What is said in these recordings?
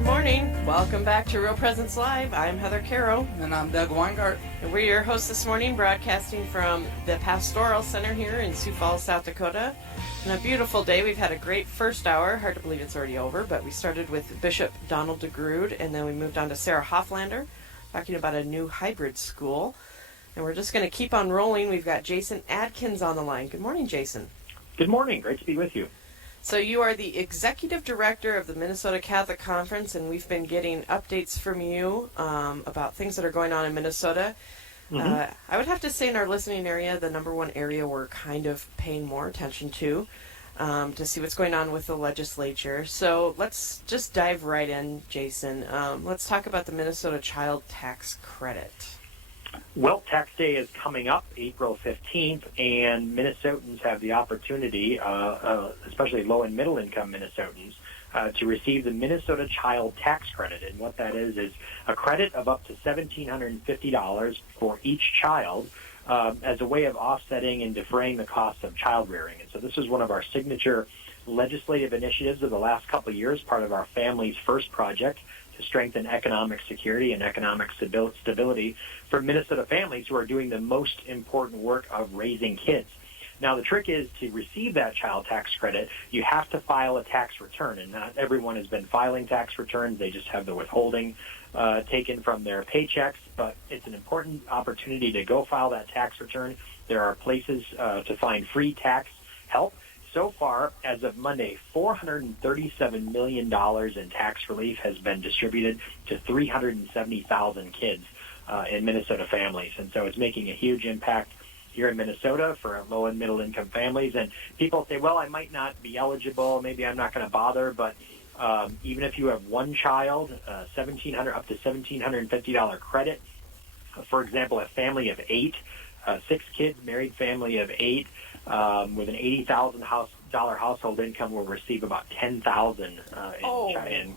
Good morning. Welcome back to Real Presence Live. I'm Heather Caro. And I'm Doug Weingart. And we're your hosts this morning, broadcasting from the Pastoral Center here in Sioux Falls, South Dakota. On a beautiful day, we've had a great first hour. Hard to believe it's already over, but we started with Bishop Donald DeGrood, and then we moved on to Sarah Hofflander, talking about a new hybrid school. And we're just going to keep on rolling. We've got Jason Adkins on the line. Good morning, Jason. Good morning. Great to be with you. So you are the executive director of the Minnesota Catholic Conference, and we've been getting updates from you about things that are going on in Minnesota. I would have to say in our listening area, the number one area we're kind of paying more attention to see what's going on with the legislature. So let's just dive right in, Jason. Let's talk about the Minnesota Child Tax Credit. Well, Tax Day is coming up April 15th, and Minnesotans have the opportunity, especially low- and middle-income Minnesotans, to receive the Minnesota Child Tax Credit. And what that is a credit of up to $1,750 for each child as a way of offsetting and defraying the cost of child rearing. And so this is one of our signature legislative initiatives of the last couple of years, part of our Families First project, to strengthen economic security and economic stability for Minnesota families who are doing the most important work of raising kids. Now, the trick is to receive that child tax credit, you have to file a tax return, and not everyone has been filing tax returns. They just have the withholding taken from their paychecks, but it's an important opportunity to go file that tax return. There are places to find free tax help. So far, as of Monday, $437 million in tax relief has been distributed to 370,000 kids in Minnesota families. And so it's making a huge impact here in Minnesota for low and middle income families. And people say, well, I might not be eligible. Maybe I'm not going to bother. But even if you have one child, up to $1,750 credit. For example, a family of 8, 6 kids, married family of 8, with an $80,000 household income will receive about $10,000 in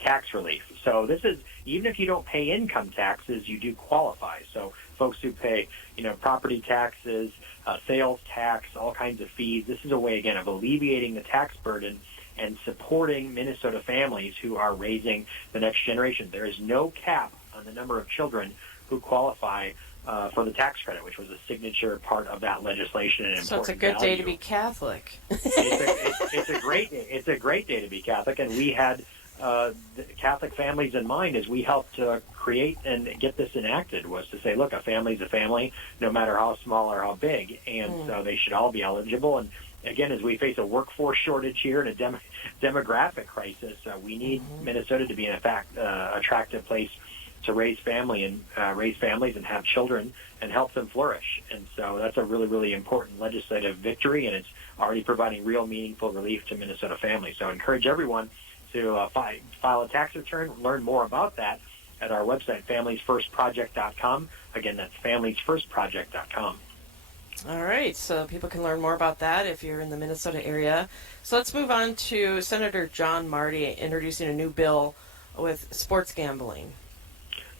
tax relief. So this is, even if you don't pay income taxes, you do qualify. So folks who pay, property taxes, sales tax, all kinds of fees, this is a way, again, of alleviating the tax burden and supporting Minnesota families who are raising the next generation. There is no cap on the number of children who qualify for the tax credit, which was a signature part of that legislation. And so it's a good day to be Catholic. It's a great day to be Catholic, and we had the Catholic families in mind as we helped create and get this enacted, was to say, look, a family's a family, no matter how small or how big, and so they should all be eligible. And again, as we face a workforce shortage here and a demographic crisis, we need Minnesota to be, in fact, attractive place to raise families and have children and help them flourish. And so that's a really, really important legislative victory, and it's already providing real meaningful relief to Minnesota families. So I encourage everyone to file a tax return, learn more about that at our website, familiesfirstproject.com. Again, that's familiesfirstproject.com. All right, so people can learn more about that if you're in the Minnesota area. So let's move on to Senator John Marty introducing a new bill with sports gambling.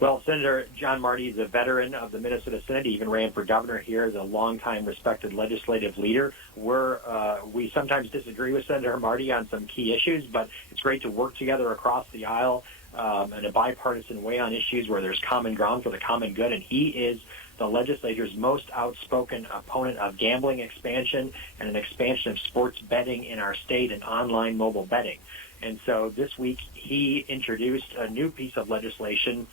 Well, Senator John Marty is a veteran of the Minnesota Senate. He even ran for governor here as a longtime respected legislative leader. We sometimes disagree with Senator Marty on some key issues, but it's great to work together across the aisle in a bipartisan way on issues where there's common ground for the common good. And he is the legislature's most outspoken opponent of gambling expansion and an expansion of sports betting in our state and online mobile betting. And so this week he introduced a new piece of legislation,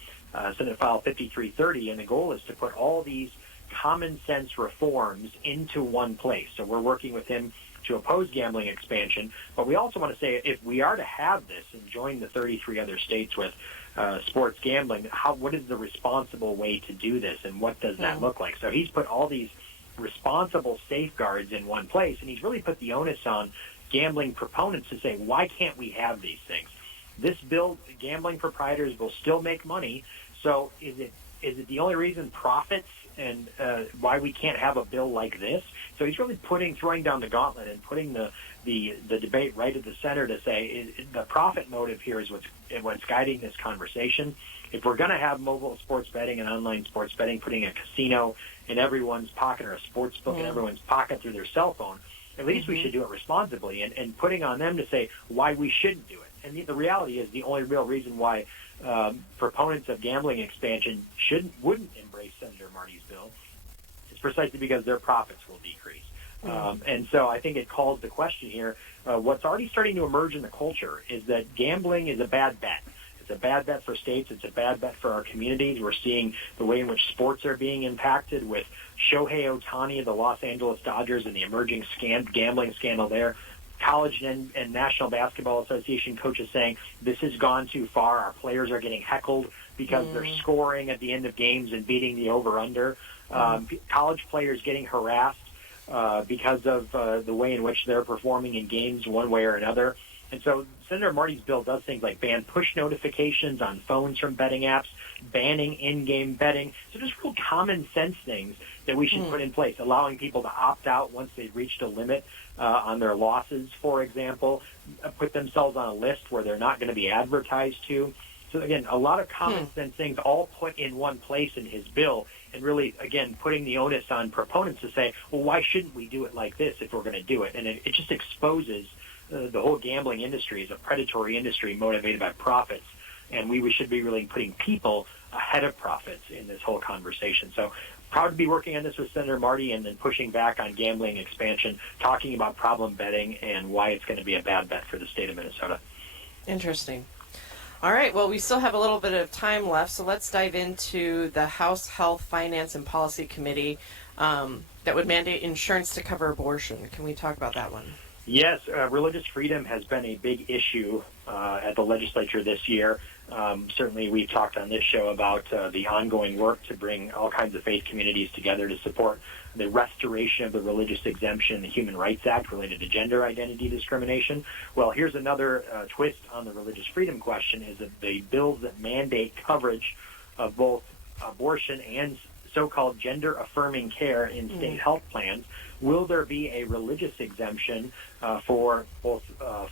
Senate File 5330, and the goal is to put all these common sense reforms into one place. So we're working with him to oppose gambling expansion, but we also want to say if we are to have this and join the 33 other states with sports gambling, what is the responsible way to do this, and what does that look like? So he's put all these responsible safeguards in one place, and he's really put the onus on gambling proponents to say, why can't we have these things? This bill, gambling proprietors will still make money. So is it the only reason profits and why we can't have a bill like this? So he's really throwing down the gauntlet and putting the debate right at the center to say the profit motive here is what's guiding this conversation. If we're going to have mobile sports betting and online sports betting, putting a casino in everyone's pocket or a sports book in everyone's pocket through their cell phone, at least we should do it responsibly and putting on them to say why we shouldn't do it. And the reality is the only real reason why proponents of gambling expansion wouldn't embrace Senator Marty's bill is precisely because their profits will decrease. And so I think it calls the question here, what's already starting to emerge in the culture is that gambling is a bad bet. It's a bad bet for states. It's a bad bet for our communities. We're seeing the way in which sports are being impacted with Shohei Ohtani of the Los Angeles Dodgers and the emerging gambling scandal there. College and National Basketball Association coaches saying this has gone too far. Our players are getting heckled because they're scoring at the end of games and beating the over-under. College players getting harassed because of the way in which they're performing in games one way or another. And so Senator Marty's bill does things like ban push notifications on phones from betting apps, banning in-game betting. So just real common sense things that we should put in place, allowing people to opt out once they've reached a limit on their losses, for example, put themselves on a list where they're not going to be advertised to. So, again, a lot of common sense things all put in one place in his bill, and really, again, putting the onus on proponents to say, well, why shouldn't we do it like this if we're going to do it? And it just exposes the whole gambling industry is a predatory industry motivated by profits, and we should be really putting people ahead of profits in this whole conversation. So proud to be working on this with Senator Marty and then pushing back on gambling expansion, talking about problem betting and why it's going to be a bad bet for the state of Minnesota. Interesting. All right, well, we still have a little bit of time left, so let's dive into the House Health, Finance, and Policy Committee that would mandate insurance to cover abortion. Can we talk about that one? Yes, religious freedom has been a big issue at the legislature this year. Certainly, we've talked on this show about the ongoing work to bring all kinds of faith communities together to support the restoration of the religious exemption in the Human Rights Act related to gender identity discrimination. Well, here's another twist on the religious freedom question, is that the bills that mandate coverage of both abortion and so-called gender-affirming care in state health plans. Will there be a religious exemption for both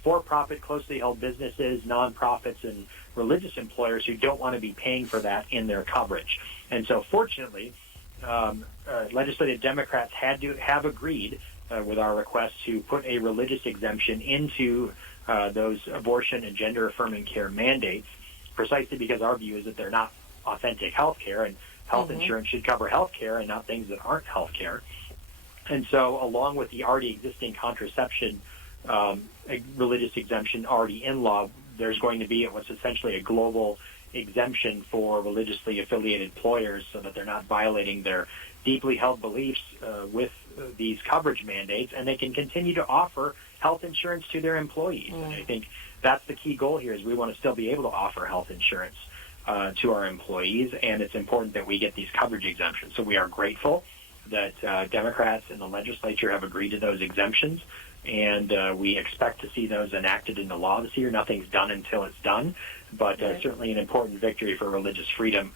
for-profit, closely held businesses, nonprofits, and religious employers who don't want to be paying for that in their coverage? And so, fortunately, legislative Democrats have agreed with our request to put a religious exemption into those abortion and gender-affirming care mandates, precisely because our view is that they're not authentic health care, and health insurance should cover health care and not things that aren't health care. And so, along with the already existing contraception religious exemption already in law, there's going to be what's essentially a global exemption for religiously affiliated employers so that they're not violating their deeply held beliefs with these coverage mandates, and they can continue to offer health insurance to their employees. And I think that's the key goal here, is we want to still be able to offer health insurance to our employees, and it's important that we get these coverage exemptions. So we are grateful that Democrats in the legislature have agreed to those exemptions, and we expect to see those enacted into law this year. Nothing's done until it's done, but certainly an important victory for religious freedom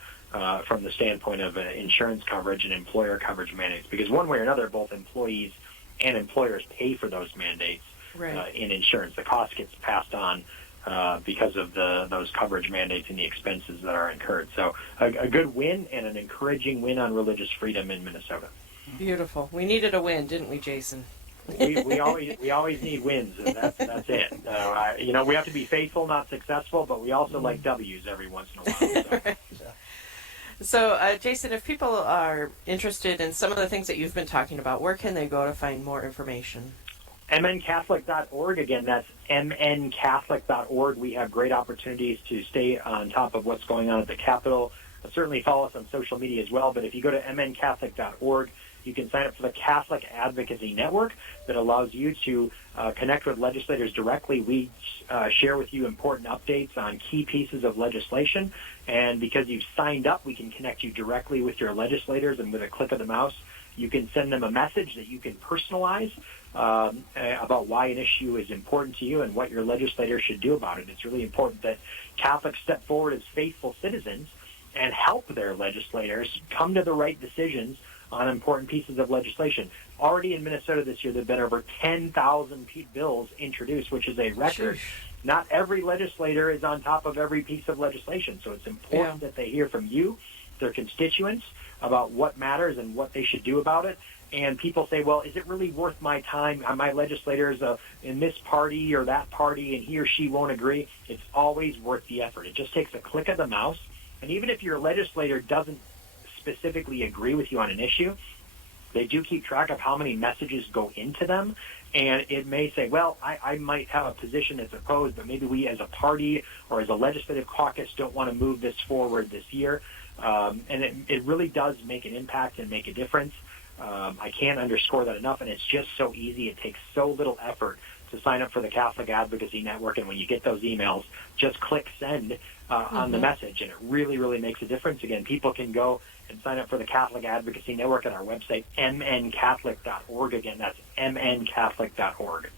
from the standpoint of insurance coverage and employer coverage mandates, because one way or another, both employees and employers pay for those mandates in insurance. The cost gets passed on because of those coverage mandates and the expenses that are incurred. So a good win and an encouraging win on religious freedom in Minnesota. Beautiful. We needed a win, didn't we, Jason? we always need wins, and that's it. We have to be faithful, not successful, but we also like W's every once in a while. So. Right. So, Jason, if people are interested in some of the things that you've been talking about, where can they go to find more information? mncatholic.org. Again, that's mncatholic.org. We have great opportunities to stay on top of what's going on at the Capitol. Certainly follow us on social media as well, but if you go to mncatholic.org, you can sign up for the Catholic Advocacy Network that allows you to connect with legislators directly. We share with you important updates on key pieces of legislation, and because you've signed up, we can connect you directly with your legislators, and with a click of the mouse, you can send them a message that you can personalize about why an issue is important to you and what your legislator should do about it. It's really important that Catholics step forward as faithful citizens and help their legislators come to the right decisions on important pieces of legislation. Already in Minnesota this year, there have been over 10,000 bills introduced, which is a record. Not every legislator is on top of every piece of legislation, so it's important that they hear from you, their constituents, about what matters and what they should do about it. and people say, well, is it really worth my time? My legislator's in this party or that party, and he or she won't agree. It's always worth the effort. It just takes a click of the mouse, and even if your legislator doesn't specifically agree with you on an issue, they do keep track of how many messages go into them, and it may say, well, I might have a position that's opposed, but maybe we as a party or as a legislative caucus don't want to move this forward this year. And it really does make an impact and make a difference. I can't underscore that enough, and it's just so easy. It takes so little effort to sign up for the Catholic Advocacy Network, and when you get those emails, just click send on the message, and it really, really makes a difference. Again, people can go and sign up for the Catholic Advocacy Network at our website, mncatholic.org. Again, that's mncatholic.org.